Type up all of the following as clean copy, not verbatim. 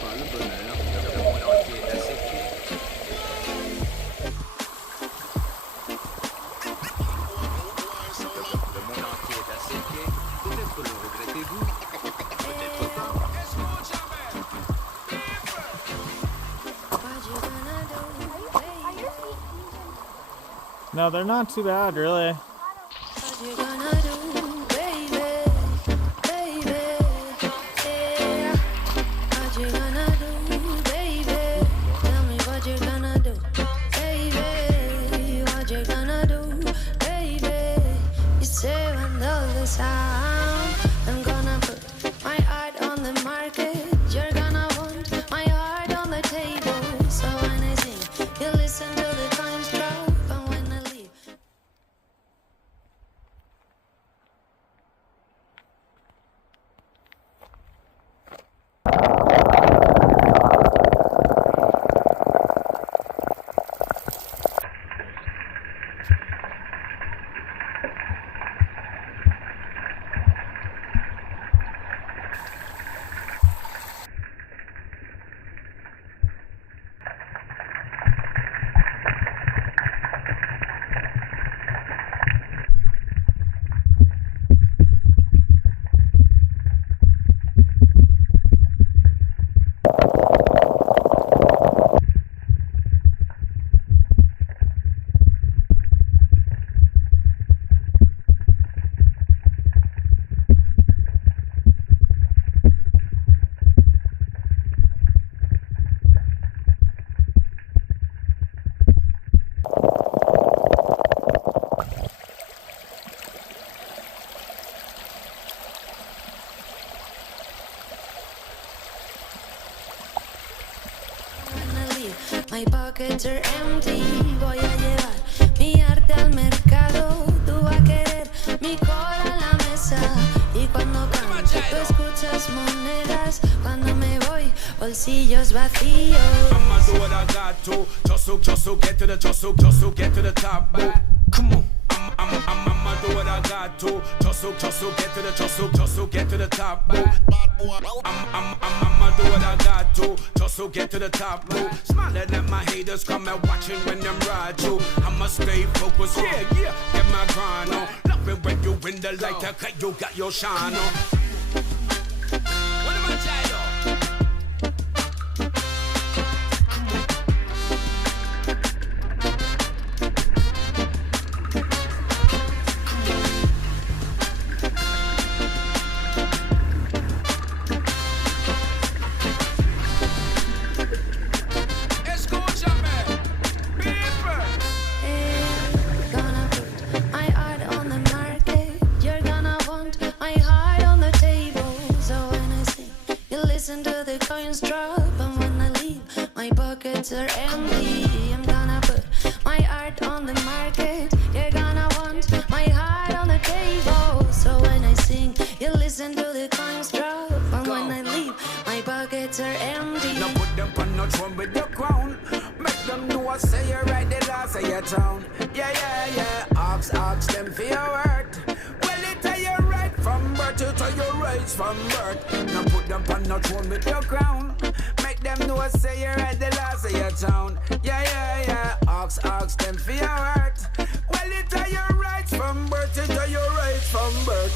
pas le bonheur. Le monde entier est asséché. Le monde entier est asséché. Peut-être le regrettez-vous. Peut-être pas. No, they're not too bad, really. I'm gonna put my art on the market. You're gonna want my heart on the table. So when I sing, you listen to the coins drop. And when I leave, my pockets are empty. Voy a llevar mi arte al mercado. Tú vas a querer mi cola en la mesa. Y cuando canto, tú escuchas monedas. Cuando me voy, bolsillos vacíos. I'ma do what I got to. Just so get to the, just so get to the top. Boo. Come on. I'ma do what I got to. Just so get to the, just so get to the top. Boo. I'ma do what I got to. Just so get to the top. Boo. Smiling at my haters, come and watching when them ride you. I'ma stay focused, yeah, get my grind on. Love it when you in the light, cause you got your shine on. What am I trying to? Drop, and when I leave, my pockets are empty. I'm gonna put my art on the market. You're gonna want my heart on the table. So when I sing, you listen to the coins drop. And when I leave, my pockets are empty. Now put them on the throne with your crown. Make them know I say you're right, the last of your town. Yeah. Ask them for your word. Well, it tell you right from birth, you tell you right from birth. Now put them on the throne with your crown. Make them know I say you're right, the last of your town. Yeah. Ask them for your word. Well, it tell you right from birth, you tell you right from birth.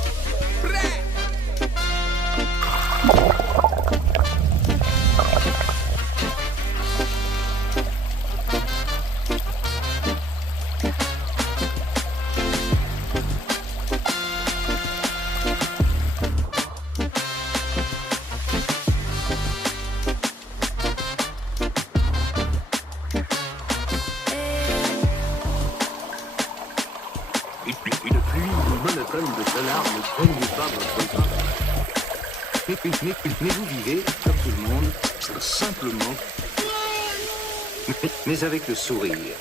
Et depuis, le monotone de cela ne craignez pas votre vie. Mais vous vivez, comme tout le monde, simplement, mais avec le sourire.